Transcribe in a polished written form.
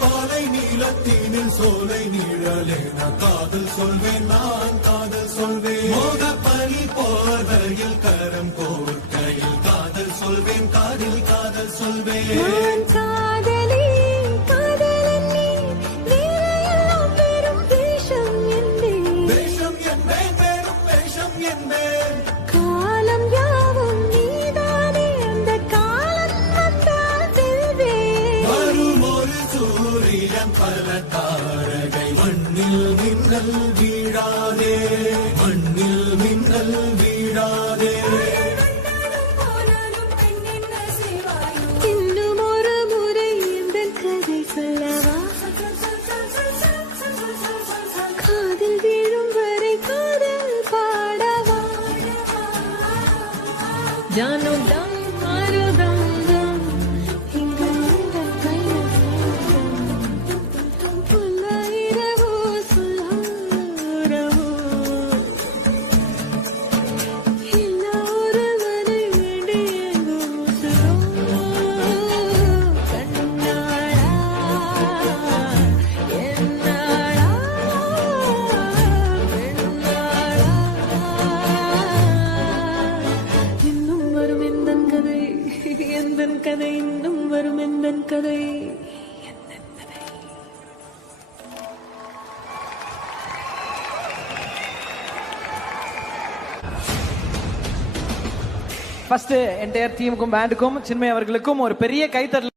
பாலை நீளத்தீனில் சோலை நீழலே நான் காதல் சொல்வேன், நான் காதல் சொல்வேன். மோக பனி போர்வையில் கரம் கோர்க்கையில் காதல் சொல்வேன், காதில் காதல் சொல்வேன். காதலி காதலன் நீ வேறையெல்லாம் பெரும் வேஷம் என்பேன், வேஷம் என்பேன், பெரும் வேஷம் என்பேன். காலம் யாவும் நீதானே, அந்த காலம் வந்தால் வெல்வேன். வரும் ஒரு சூரியன் பல தாரகை மண்ணில் மின்னல் வீழாதே, மண்ணில் மின்னல் வீழாதே. இன்னும் ஒரு முறை இந்த கதை சொல்லவா, காதில் வீழும் வரை காதல் பாடவா. ஜானோ தம் மாரோ தம் தம், இங்கு உந்தன் கையில் சொல்ல இரவோ சொல்லவோ, இல்லா ஒருவரை வேண்டி எங்கும் கண்ணாடா என்னாடா பெண்ணாடா. இன்னும் வரும் எந்தன் கதை, எந்தன் கதை, இன்னும் வரும் எந்தன் கதை. ஃபர்ஸ்ட் என்டையர் டீமுக்கும் பேண்டுக்கும் சின்மய் அவர்களுக்கும் ஒரு பெரிய கைத்தட்டல்.